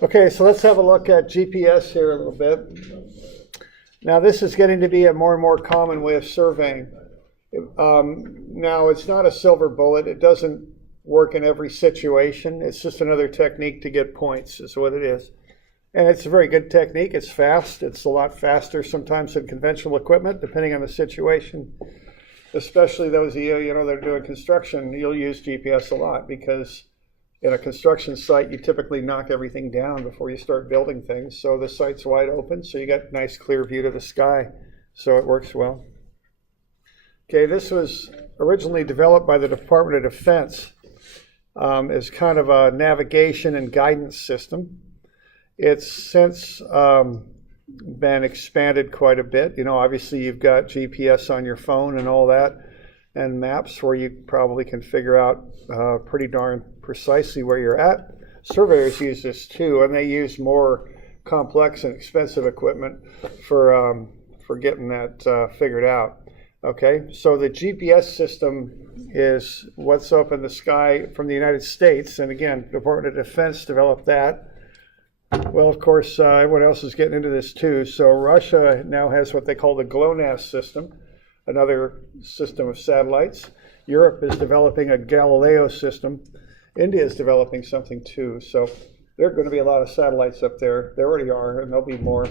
Okay, so let's have a look at GPS here a little bit. Now this is getting to be a more and more common way of surveying. Now it's not a silver bullet. It doesn't work in every situation. It's just another technique to get points is what it is. And it's a very good technique. It's fast. It's a lot faster sometimes than conventional equipment, depending on the situation. Especially those of you, that are doing construction, you'll use GPS a lot because in a construction site, you typically knock everything down before you start building things. So the site's wide open, so you got a nice clear view to the sky. So it works well. Okay, this was originally developed by the Department of Defense as kind of a navigation and guidance system. It's since been expanded quite a bit. Obviously you've got GPS on your phone and all that, and maps where you probably can figure out pretty darn precisely where you're at. Surveyors use this too, and they use more complex and expensive equipment for getting that figured out. Okay, so the GPS system is what's up in the sky from the United States, and again, Department of Defense developed that. Well, of course, everyone else is getting into this too. So Russia now has what they call the GLONASS system, another system of satellites. Europe is developing a Galileo system. India is developing something too. So there are going to be a lot of satellites up there. There already are, and there'll be more.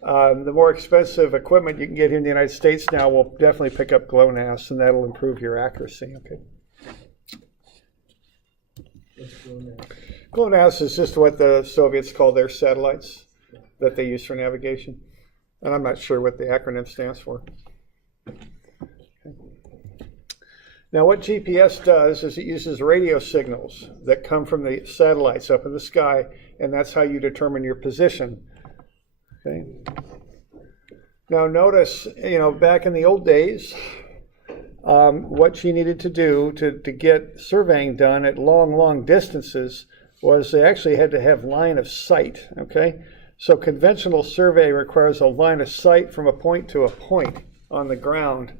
The more expensive equipment you can get here in the United States now will definitely pick up GLONASS, and that'll improve your accuracy. Okay. GLONASS is just what the Soviets called their satellites that they use for navigation. And I'm not sure what the acronym stands for. Okay. Now what GPS does is it uses radio signals that come from the satellites up in the sky, and that's how you determine your position. Okay. Now notice, back in the old days, what you needed to do to get surveying done at long distances was they actually had to have line of sight, okay? So conventional survey requires a line of sight from a point to a point on the ground.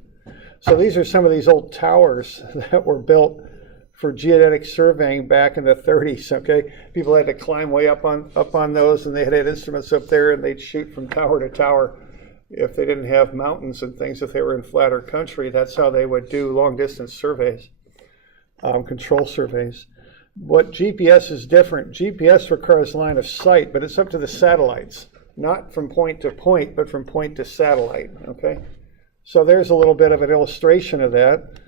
So these are some of these old towers that were built for geodetic surveying back in the 30s, okay? People had to climb way up on those, and they had instruments up there, and they'd shoot from tower to tower. If they didn't have mountains and things, if they were in flatter country, that's how they would do long-distance surveys, control surveys. What GPS is different. GPS requires line of sight, but it's up to the satellites, not from point to point, but from point to satellite, okay? So there's a little bit of an illustration of that.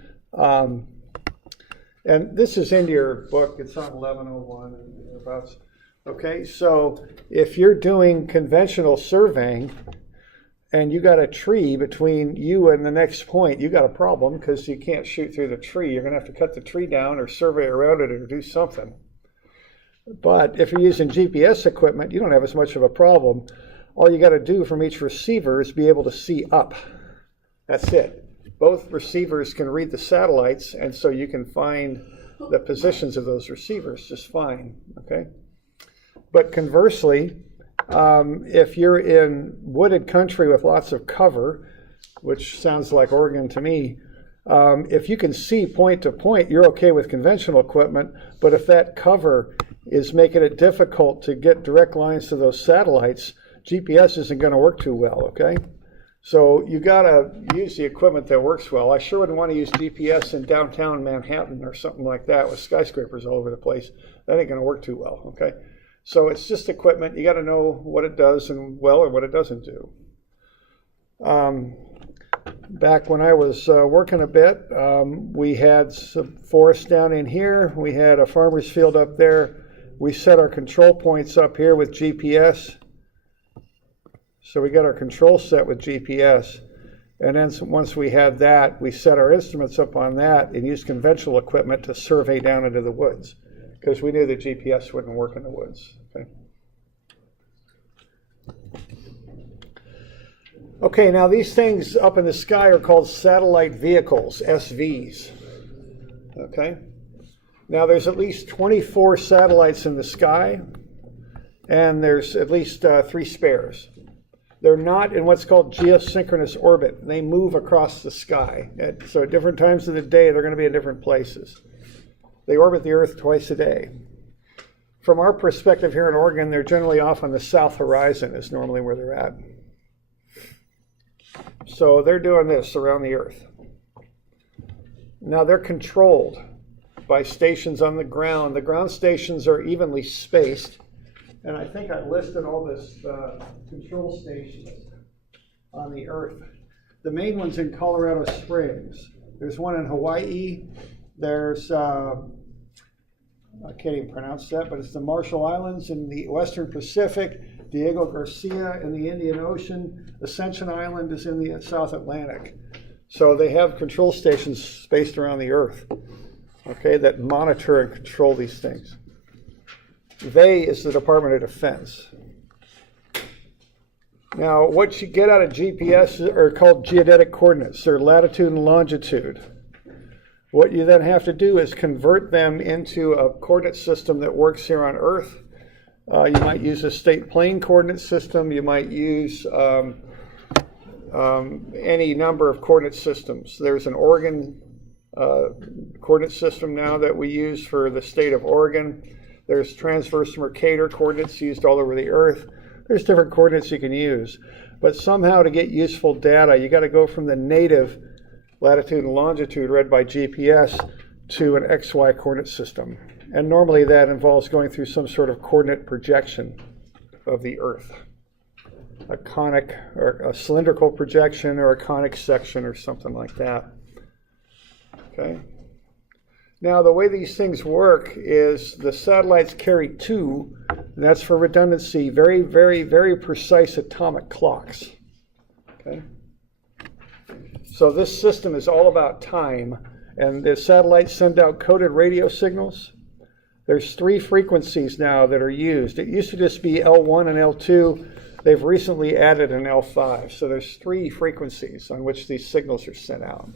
And this is in your book. It's on 1101 and thereabouts. Okay, so if you're doing conventional surveying and you got a tree between you and the next point, you got a problem because you can't shoot through the tree. You're going to have to cut the tree down or survey around it or do something. But if you're using GPS equipment, you don't have as much of a problem. All you got to do from each receiver is be able to see up. That's it. Both receivers can read the satellites, and so you can find the positions of those receivers just fine, okay? But conversely, if you're in wooded country with lots of cover, which sounds like Oregon to me, if you can see point to point, you're okay with conventional equipment, but if that cover is making it difficult to get direct lines to those satellites, GPS isn't going to work too well, okay? So you got to use the equipment that works well. I sure wouldn't want to use GPS in downtown Manhattan or something like that with skyscrapers all over the place. That ain't going to work too well, okay? So it's just equipment. You got to know what it does and well or what it doesn't do. Back when I was working a bit, we had some forest down in here. We had a farmer's field up there. We set our control points up here with GPS. So we got our control set with GPS. And then once we had that, we set our instruments up on that and used conventional equipment to survey down into the woods because we knew the GPS wouldn't work in the woods. Okay. Okay, now these things up in the sky are called satellite vehicles, SVs. Okay. Now there's at least 24 satellites in the sky, and there's at least 3 spares. They're not in what's called geosynchronous orbit. They move across the sky. So at different times of the day, they're going to be in different places. They orbit the Earth twice a day. from our perspective here in Oregon, they're generally off on the south horizon is normally where they're at. So they're doing this around the Earth. Now they're controlled by stations on the ground. The ground stations are evenly spaced. And I think I listed all this control stations on the Earth. The main one's in Colorado Springs. There's one in Hawaii. There's, I can't even pronounce that, but it's the Marshall Islands in the Western Pacific, Diego Garcia in the Indian Ocean, Ascension Island is in the South Atlantic. So they have control stations spaced around the Earth, okay, that monitor and control these things. They is the Department of Defense. Now, what you get out of GPS are called geodetic coordinates. They're latitude and longitude. What you then have to do is convert them into a coordinate system that works here on Earth. You might use a state plane coordinate system. You might use any number of coordinate systems. There's an Oregon coordinate system now that we use for the state of Oregon. There's transverse Mercator coordinates used all over the Earth. There's different coordinates you can use. But somehow to get useful data, you got to go from the native latitude and longitude read by GPS to an XY coordinate system. And normally that involves going through some sort of coordinate projection of the Earth. A conic or a cylindrical projection or a conic section or something like that. Okay. Now, the way these things work is the satellites carry two, and that's for redundancy, very, very, very precise atomic clocks. Okay? So this system is all about time, and the satellites send out coded radio signals. There's 3 frequencies now that are used. It used to just be L1 and L2. They've recently added an L5. So there's 3 frequencies on which these signals are sent out.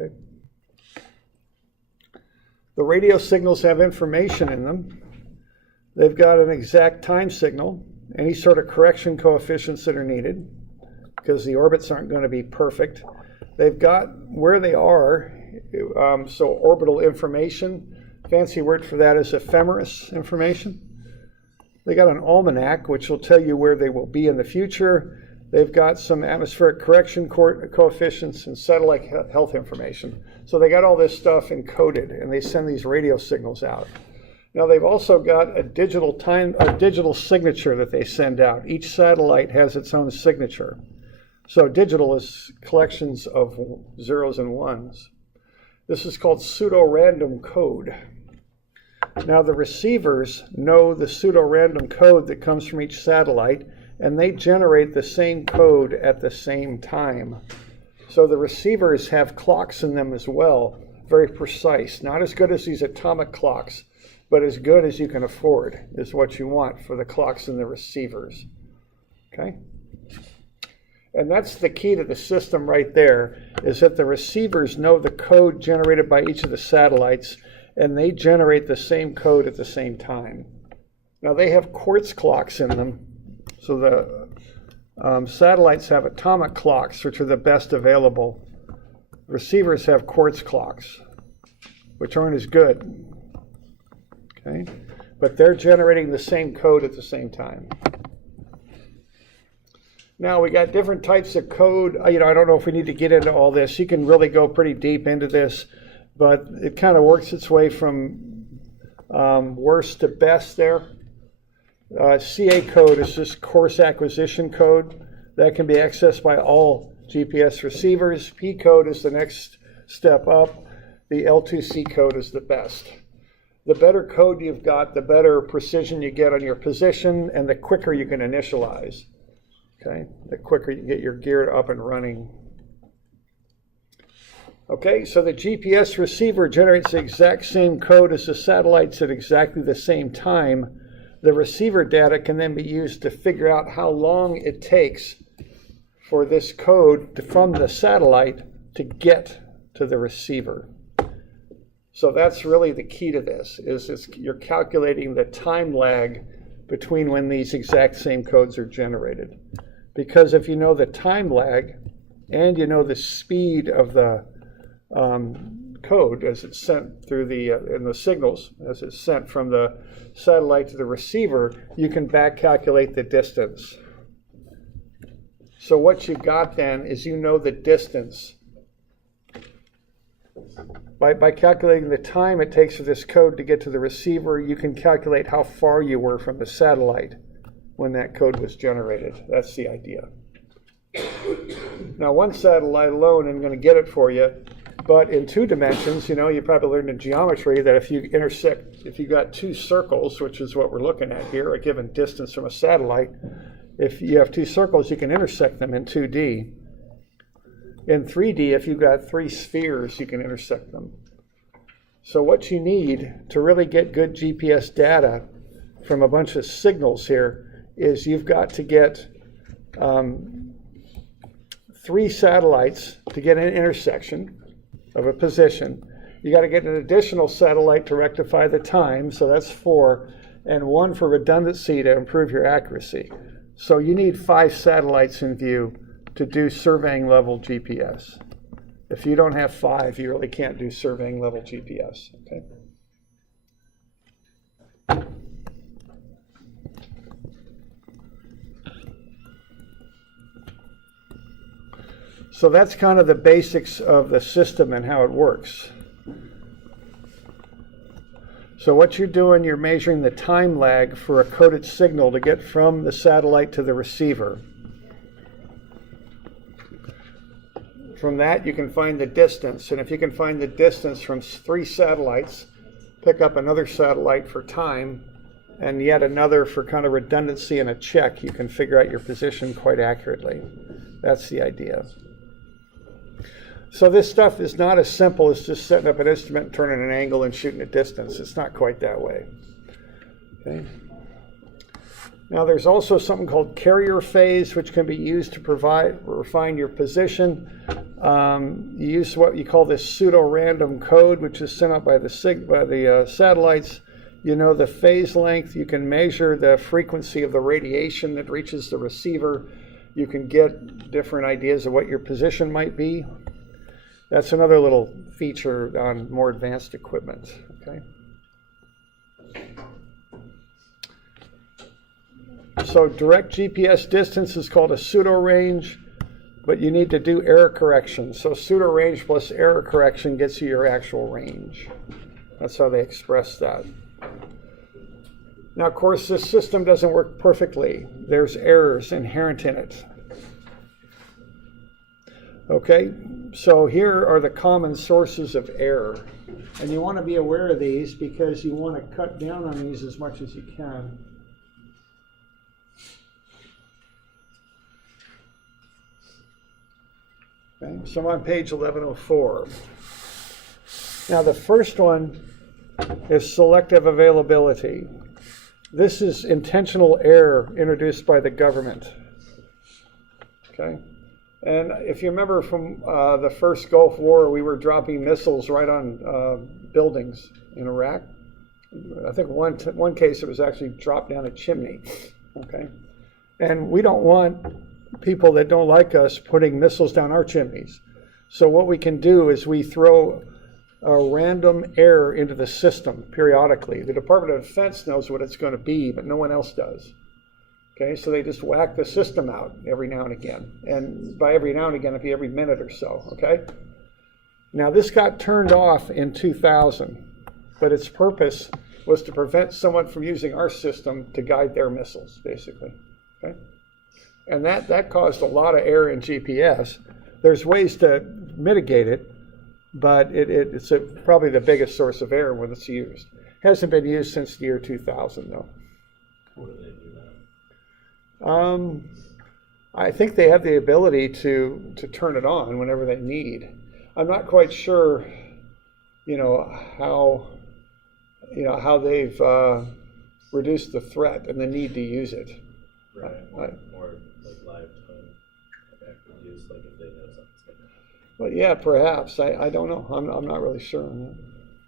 Okay? The radio signals have information in them. They've got an exact time signal, any sort of correction coefficients that are needed, because the orbits aren't going to be perfect. They've got where they are, so orbital information. Fancy word for that is ephemeris information. They got an almanac, which will tell you where they will be in the future. They've got some atmospheric correction coefficients and satellite health information. So they got all this stuff encoded, and they send these radio signals out. Now they've also got a digital signature that they send out. Each satellite has its own signature. So digital is collections of zeros and ones. This is called pseudo-random code. Now the receivers know the pseudo-random code that comes from each satellite, and they generate the same code at the same time. So the receivers have clocks in them as well, very precise. Not as good as these atomic clocks, but as good as you can afford is what you want for the clocks in the receivers. Okay? And that's the key to the system right there, is that the receivers know the code generated by each of the satellites, and they generate the same code at the same time. Now they have quartz clocks in them, so the satellites have atomic clocks, which are the best available. Receivers have quartz clocks, which aren't as good. Okay? But they're generating the same code at the same time. Now we got different types of code. I don't know if we need to get into all this. You can really go pretty deep into this, but it kind of works its way from worst to best there. CA code is just course acquisition code that can be accessed by all GPS receivers. P code is the next step up. The L2C code is the best. The better code you've got, the better precision you get on your position, and the quicker you can initialize. Okay, the quicker you can get your gear up and running. Okay, so the GPS receiver generates the exact same code as the satellites at exactly the same time. The receiver data can then be used to figure out how long it takes for this code from the satellite to get to the receiver. So that's really the key to this, is you're calculating the time lag between when these exact same codes are generated. Because if you know the time lag and you know the speed of the code as it's sent through in the signals, as it's sent from the satellite to the receiver, you can back calculate the distance. So what you've got then is you know the distance. By calculating the time it takes for this code to get to the receiver, you can calculate how far you were from the satellite when that code was generated. That's the idea. Now, one satellite alone isn't going to get it for you, but in 2 dimensions, you probably learned in geometry that if you got 2 circles, which is what we're looking at here, a given distance from a satellite, if you have 2 circles, you can intersect them in 2D. In 3D, if you've got 3 spheres, you can intersect them. So what you need to really get good GPS data from a bunch of signals here is you've got to get 3 satellites to get an intersection of a position. You got to get an additional satellite to rectify the time, so that's 4, and 1 for redundancy to improve your accuracy. So you need 5 satellites in view to do surveying level GPS. If you don't have 5, you really can't do surveying level GPS. Okay. So that's kind of the basics of the system and how it works. So what you're doing, you're measuring the time lag for a coded signal to get from the satellite to the receiver. From that, you can find the distance. And if you can find the distance from 3 satellites, pick up another satellite for time, and yet another for kind of redundancy and a check, you can figure out your position quite accurately. That's the idea. So this stuff is not as simple as just setting up an instrument, turning an angle, and shooting a distance. It's not quite that way. Okay. Now there's also something called carrier phase, which can be used to refine your position. You use what you call this pseudo-random code, which is sent out by the satellites. You know the phase length. You can measure the frequency of the radiation that reaches the receiver. You can get different ideas of what your position might be. That's another little feature on more advanced equipment. Okay. So direct GPS distance is called a pseudo-range, but you need to do error correction. So pseudo-range plus error correction gets you your actual range. That's how they express that. Now, of course, this system doesn't work perfectly. There's errors inherent in it. Okay, so here are the common sources of error. And you want to be aware of these because you want to cut down on these as much as you can. Okay, so I'm on page 1104. Now the first one is selective availability. This is intentional error introduced by the government. Okay, and if you remember from the first Gulf War, we were dropping missiles right on buildings in Iraq. I think one case it was actually dropped down a chimney. Okay, and we don't want people that don't like us putting missiles down our chimneys. So what we can do is we throw a random error into the system periodically. The Department of Defense knows what it's going to be, but no one else does. Okay, so they just whack the system out every now and again. And by every now and again, it'd be every minute or so, okay? Now this got turned off in 2000, but its purpose was to prevent someone from using our system to guide their missiles, basically, okay? And that caused a lot of error in GPS. There's ways to mitigate it, but it's probably the biggest source of error when it's used. Hasn't been used since the year 2000, though. What do they do now? I think they have the ability to turn it on whenever they need. I'm not quite sure, how they've reduced the threat and the need to use it. Right. More like live time active use, like if they know something's going to happen. Well, yeah, perhaps. I don't know. I'm not really sure on that.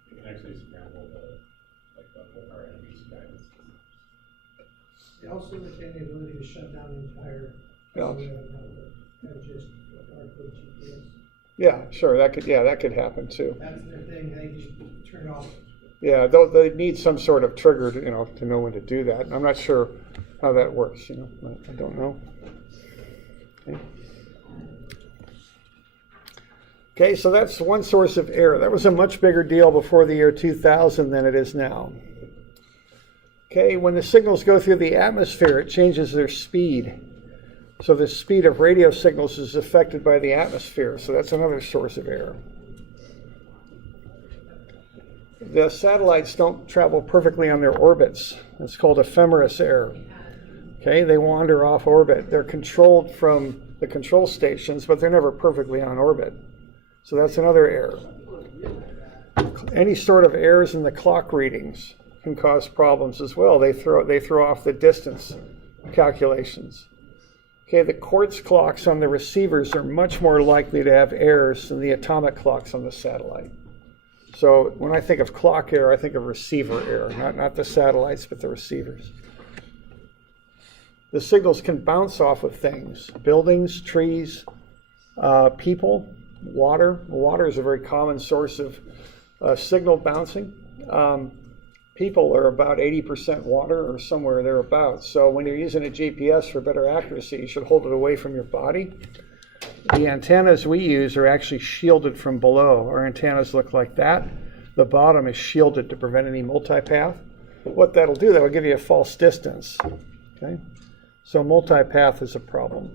You can actually scramble our enemy's guidance. They also retain the ability to shut down the entire Yeah. network and just hardcode GPS. Yeah, sure, that could happen too. That's their thing, they just turn off. Yeah, they need some sort of trigger to know when to do that. I'm not sure how that works, I don't know. Okay, so that's one source of error. That was a much bigger deal before the year 2000 than it is now. Okay, when the signals go through the atmosphere, it changes their speed. So the speed of radio signals is affected by the atmosphere, so that's another source of error. The satellites don't travel perfectly on their orbits. It's called Ephemeris Error. Okay, they wander off orbit. They're controlled from the control stations, but they're never perfectly on orbit. So that's another error. Any sort of errors in the clock readings can cause problems as well. They throw off the distance calculations. Okay, the quartz clocks on the receivers are much more likely to have errors than the atomic clocks on the satellite. So when I think of clock error, I think of receiver error, not the satellites, but the receivers. The signals can bounce off of things, buildings, trees, people, water. Water is a very common source of signal bouncing. People are about 80% water or somewhere thereabouts. So when you're using a GPS for better accuracy, you should hold it away from your body. The antennas we use are actually shielded from below. Our antennas look like that. The bottom is shielded to prevent any multipath. What that'll do, that'll give you a false distance. Okay? So multipath is a problem.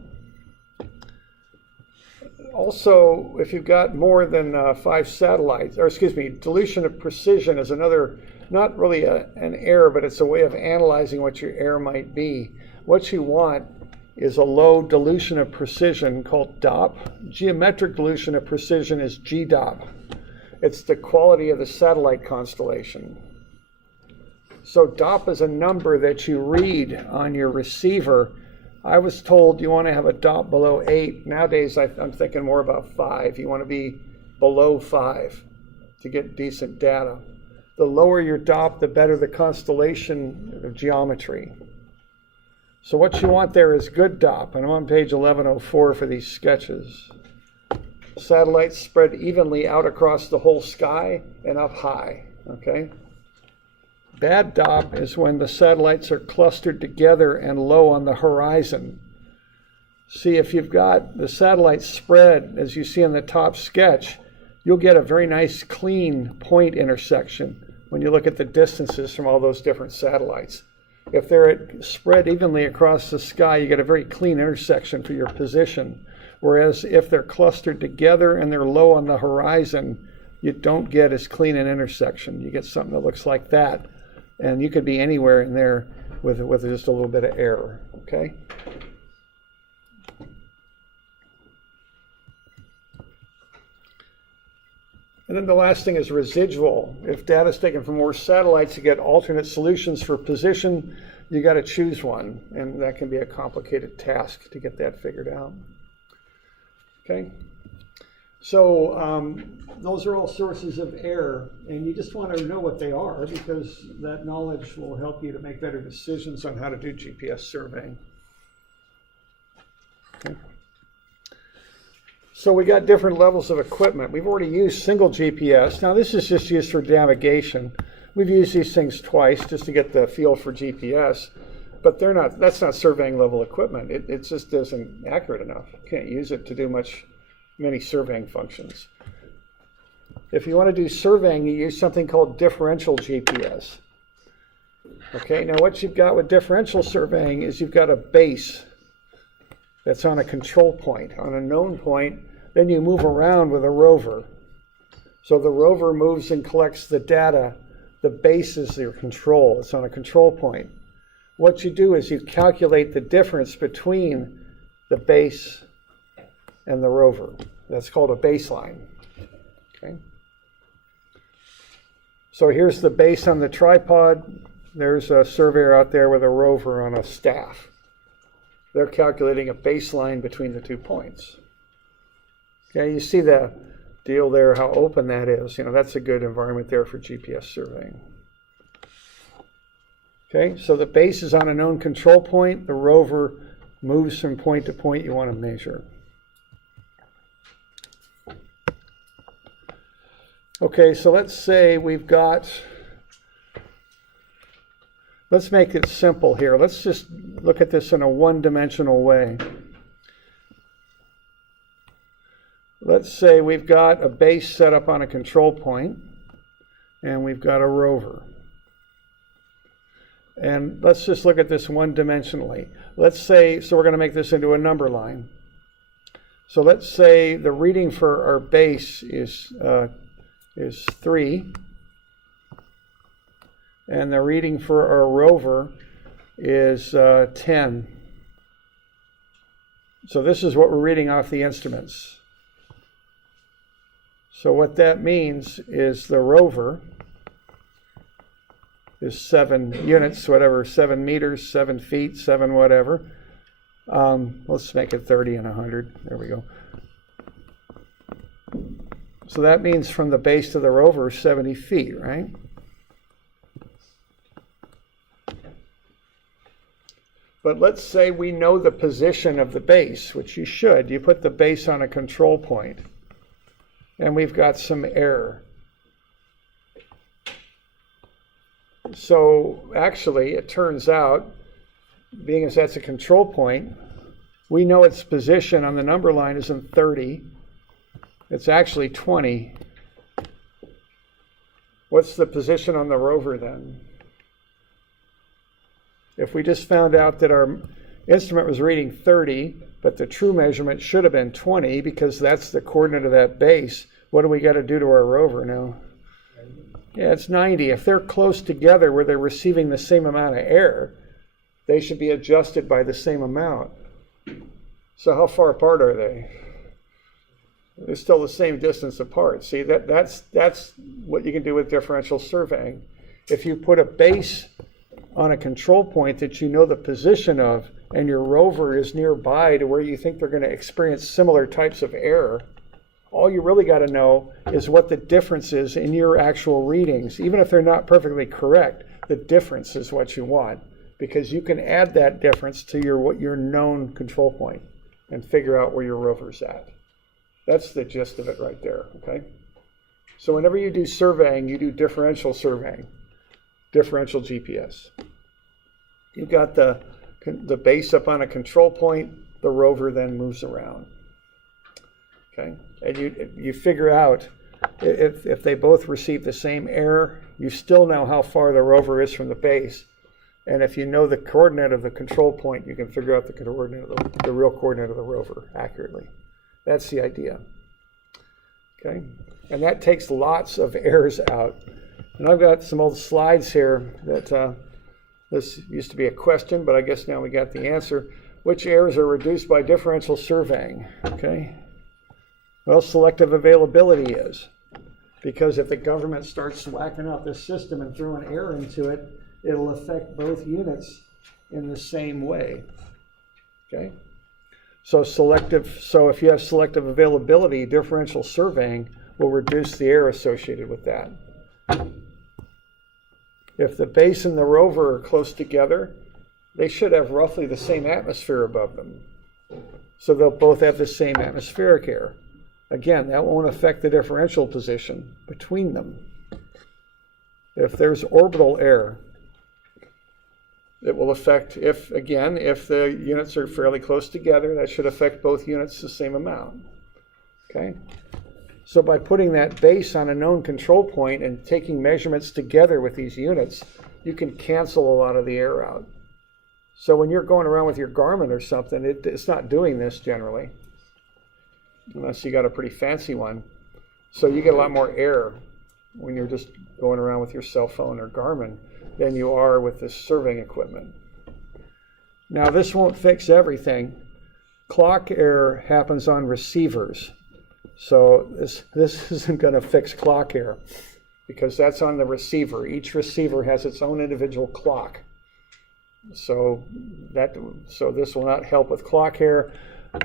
Also, if you've got more than 5 satellites, dilution of precision is another, not really an error, but it's a way of analyzing what your error might be. What you want is a low dilution of precision called DOP. Geometric dilution of precision is GDOP. It's the quality of the satellite constellation. So DOP is a number that you read on your receiver. I was told you want to have a DOP below 8. Nowadays, I'm thinking more about 5. You want to be below 5 to get decent data. The lower your DOP, the better the constellation geometry. So what you want there is good DOP, and I'm on page 1104 for these sketches. Satellites spread evenly out across the whole sky and up high, okay? Bad DOP is when the satellites are clustered together and low on the horizon. See, if you've got the satellites spread, as you see in the top sketch, you'll get a very nice clean point intersection when you look at the distances from all those different satellites. If they're spread evenly across the sky, you get a very clean intersection for your position. Whereas if they're clustered together and they're low on the horizon, you don't get as clean an intersection. You get something that looks like that. And you could be anywhere in there with just a little bit of error, okay? And then the last thing is residual. If data is taken from more satellites, you get alternate solutions for position. You got to choose one, and that can be a complicated task to get that figured out. Okay? So those are all sources of error, and you just want to know what they are because that knowledge will help you to make better decisions on how to do GPS surveying. Okay. So we got different levels of equipment. We've already used single GPS. Now this is just used for navigation. We've used these things twice just to get the feel for GPS, but that's not surveying level equipment. It just isn't accurate enough. You can't use it to do many surveying functions. If you want to do surveying, you use something called differential GPS. Okay, now what you've got with differential surveying is you've got a base that's on a control point, on a known point, then you move around with a rover. So the rover moves and collects the data. The base is your control. It's on a control point. What you do is you calculate the difference between the base and the rover. That's called a baseline. Okay. So here's the base on the tripod. There's a surveyor out there with a rover on a staff. They're calculating a baseline between the 2 points. Okay, you see the deal there, how open that is. That's a good environment there for GPS surveying. Okay, so the base is on a known control point. The rover moves from point to point you want to measure. Okay, so let's say we've got, let's make it simple here. Let's just look at this in a one-dimensional way. Let's say we've got a base set up on a control point, and we've got a rover. And let's just look at this one-dimensionally. Let's say, so we're going to make this into a number line. So let's say the reading for our base is 3, and the reading for our rover is 10. So this is what we're reading off the instruments. So what that means is the rover is 7 units, whatever, 7 meters, 7 feet, 7 whatever. Let's make it 30 and 100. There we go. So that means from the base to the rover, 70 feet, right? But let's say we know the position of the base, which you should. You put the base on a control point, and we've got some error. So actually, it turns out, being as that's a control point, we know its position on the number line isn't 30. It's actually 20. What's the position on the rover then? If we just found out that our instrument was reading 30, but the true measurement should have been 20 because that's the coordinate of that base, what do we got to do to our rover now? Yeah, it's 90. If they're close together where they're receiving the same amount of error, they should be adjusted by the same amount. So how far apart are they? They're still the same distance apart. See, that's what you can do with differential surveying. If you put a base on a control point that you know the position of, and your rover is nearby to where you think they're going to experience similar types of error, all you really got to know is what the difference is in your actual readings. Even if they're not perfectly correct, the difference is what you want, because you can add that difference to your known control point and figure out where your rover's at. That's the gist of it right there, okay? So whenever you do surveying, you do differential surveying, differential GPS. You've got the base up on a control point, the rover then moves around. Okay, and you figure out if they both receive the same error, you still know how far the rover is from the base. And if you know the coordinate of the control point, you can figure out the coordinate of the real coordinate of the rover accurately. That's the idea. Okay, and that takes lots of errors out. And I've got some old slides here that this used to be a question, but I guess now we got the answer. Which errors are reduced by differential surveying? Okay. Well, selective availability is, because if the government starts whacking out this system and throwing error into it, it'll affect both units in the same way. Okay? So if you have selective availability, differential surveying will reduce the error associated with that. If the base and the rover are close together, they should have roughly the same atmosphere above them. So they'll both have the same atmospheric error. Again, that won't affect the differential position between them. If there's orbital error, it will affect, if the units are fairly close together, that should affect both units the same amount. Okay? So by putting that base on a known control point and taking measurements together with these units, you can cancel a lot of the error out. So when you're going around with your Garmin or something, it's not doing this generally, unless you got a pretty fancy one. So you get a lot more error when you're just going around with your cell phone or Garmin than you are with this surveying equipment. Now this won't fix everything. Clock error happens on receivers. So this isn't going to fix clock error because that's on the receiver. Each receiver has its own individual clock. So this will not help with clock error.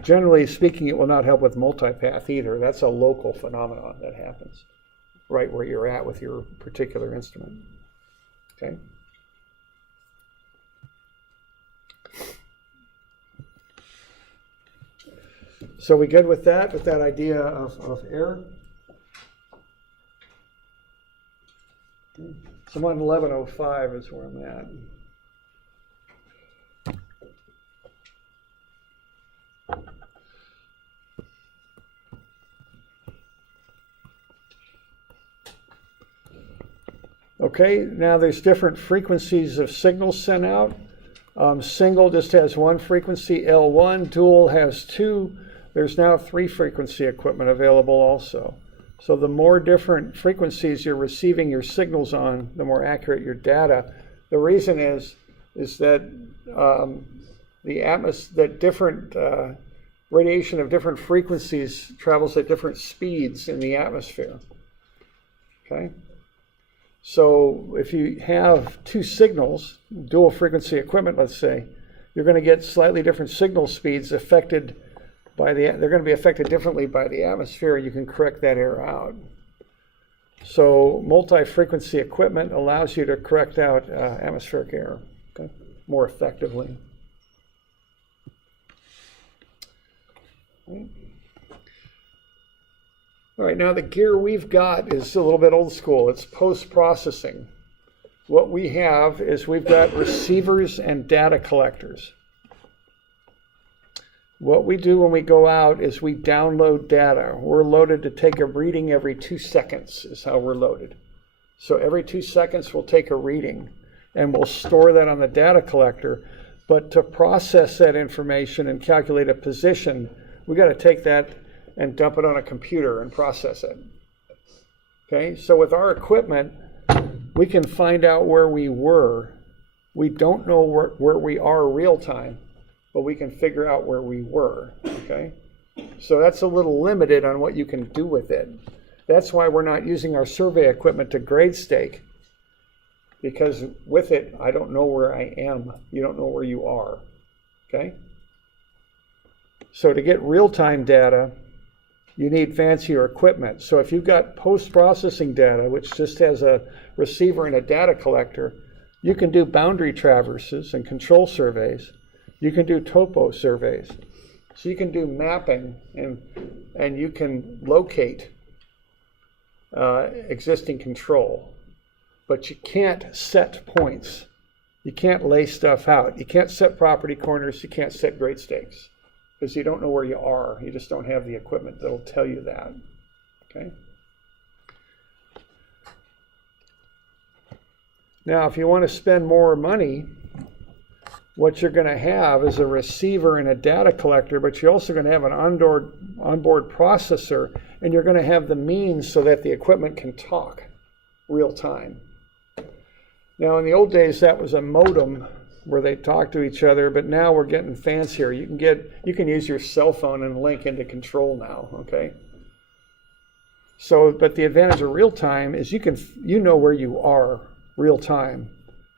Generally speaking, it will not help with multipath either. That's a local phenomenon that happens right where you're at with your particular instrument. Okay? So we good with that idea of error? So I'm on 1105 is where I'm at. Okay, now there's different frequencies of signals sent out. Single just has one frequency, L1. Dual has two. There's now 3 frequency equipment available also. So the more different frequencies you're receiving your signals on, the more accurate your data. The reason is that that different radiation of different frequencies travels at different speeds in the atmosphere. Okay. So if you have 2 signals, dual frequency equipment, let's say, you're going to get slightly different signal speeds affected by they're going to be affected differently by the atmosphere, and you can correct that error out. So multi-frequency equipment allows you to correct out atmospheric error, okay, more effectively. All right, now the gear we've got is a little bit old school. It's post-processing. What we have is we've got receivers and data collectors. What we do when we go out is we download data. We're loaded to take a reading every 2 seconds is how we're loaded. So every 2 seconds we'll take a reading and we'll store that on the data collector. But to process that information and calculate a position, we got to take that and dump it on a computer and process it. Okay, so with our equipment, we can find out where we were. We don't know where we are real time, but we can figure out where we were, okay? So that's a little limited on what you can do with it. That's why we're not using our survey equipment to grade stake, because with it, I don't know where I am. You don't know where you are, okay? So to get real-time data, you need fancier equipment. So if you've got post-processing data, which just has a receiver and a data collector, you can do boundary traverses and control surveys. You can do topo surveys. So you can do mapping and you can locate existing control. But you can't set points. You can't lay stuff out. You can't set property corners. You can't set grade stakes, because you don't know where you are. You just don't have the equipment that'll tell you that, okay? Now, if you want to spend more money, what you're going to have is a receiver and a data collector, but you're also going to have an onboard processor, and you're going to have the means so that the equipment can talk real time. Now, in the old days, that was a modem where they talk to each other, but now we're getting fancier. You can use your cell phone and link into control now, okay? So, but the advantage of real time is you know where you are real time.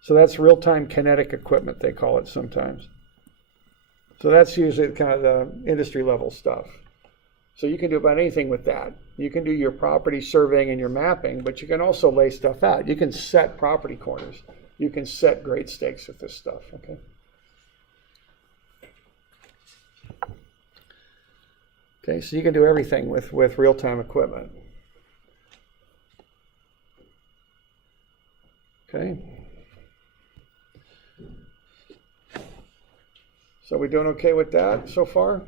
So that's real time kinetic equipment, they call it sometimes. So that's usually kind of the industry level stuff. So you can do about anything with that. You can do your property surveying and your mapping, but you can also lay stuff out. You can set property corners. You can set grade stakes with this stuff, okay? Okay, so you can do everything with real-time equipment. Okay. So we doing okay with that so far?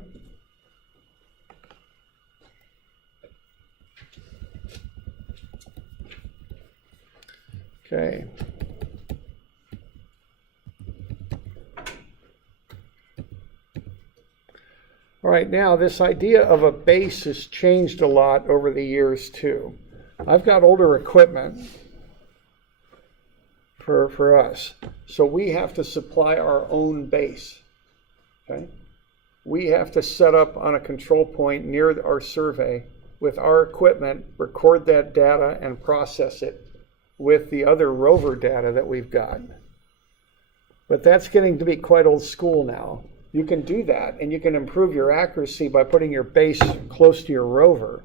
Okay. All right, now this idea of a base has changed a lot over the years too. I've got older equipment for us, so we have to supply our own base, okay? We have to set up on a control point near our survey with our equipment, record that data and process it with the other rover data that we've got. But that's getting to be quite old school now. You can do that, and you can improve your accuracy by putting your base close to your rover.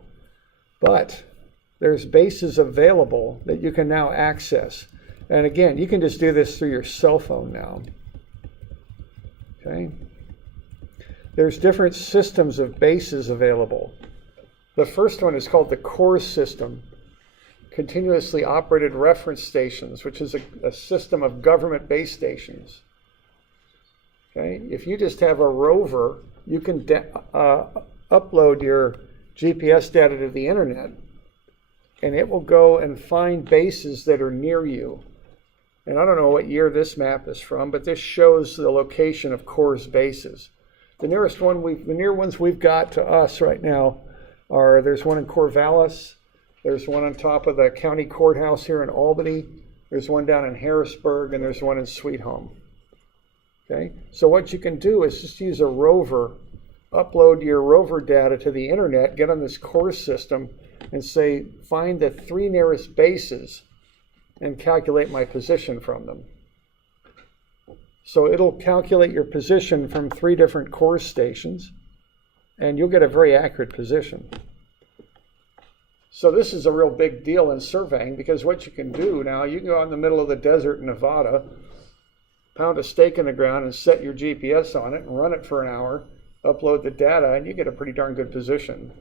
But there's bases available that you can now access. And again, you can just do this through your cell phone now. Okay? There's different systems of bases available. The first one is called the core system. continuously operated reference stations, which is a system of government base stations. Okay? If you just have a rover, you can upload your GPS data to the internet, and it will go and find bases that are near you. And I don't know what year this map is from, but this shows the location of Corps' bases. The near ones we've got to us right now are, there's one in Corvallis, there's one on top of the county courthouse here in Albany, there's one down in Harrisburg, and there's one in Sweet Home. Okay, so what you can do is just use a rover, upload your rover data to the internet, get on this Corps system, and say, find the 3 nearest bases and calculate my position from them. So it'll calculate your position from 3 different Corps stations, and you'll get a very accurate position. So this is a real big deal in surveying, because what you can do now, you can go out in the middle of the desert in Nevada, pound a stake in the ground and set your GPS on it and run it for an hour, upload the data, and you get a pretty darn good position.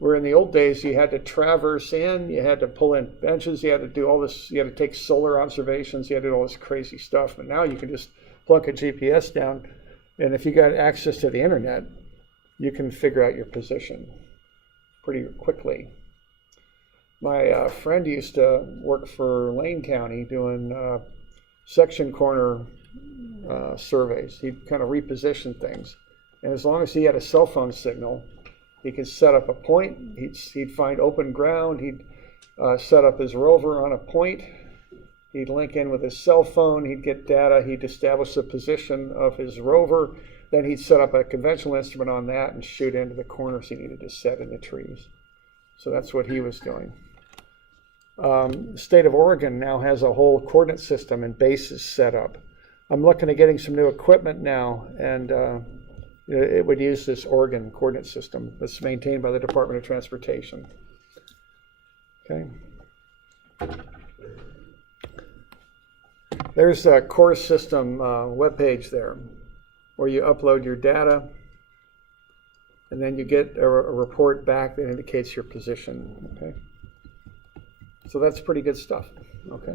Where in the old days, you had to traverse in, you had to pull in benches, you had to do all this, you had to take solar observations, you had to do all this crazy stuff. But now you can just plunk a GPS down, and if you got access to the internet, you can figure out your position pretty quickly. My friend used to work for Lane County doing section corner surveys. He'd kind of reposition things. And as long as he had a cell phone signal, he could set up a point, he'd find open ground, he'd set up his rover on a point, he'd link in with his cell phone, he'd get data, he'd establish the position of his rover, then he'd set up a conventional instrument on that and shoot into the corners he needed to set in the trees. So that's what he was doing. The state of Oregon now has a whole coordinate system and bases set up. I'm looking at getting some new equipment now, and it would use this Oregon coordinate system that's maintained by the Department of Transportation. Okay. There's a Corps system webpage there where you upload your data, and then you get a report back that indicates your position. Okay. So that's pretty good stuff. Okay.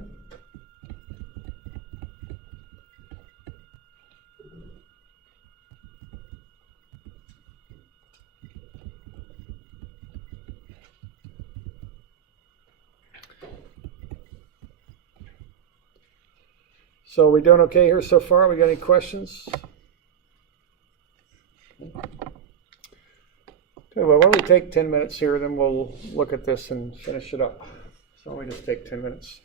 So are we doing okay here so far? We got any questions? Okay, well, why don't we take 10 minutes here, then we'll look at this and finish it up. So let me just take 10 minutes.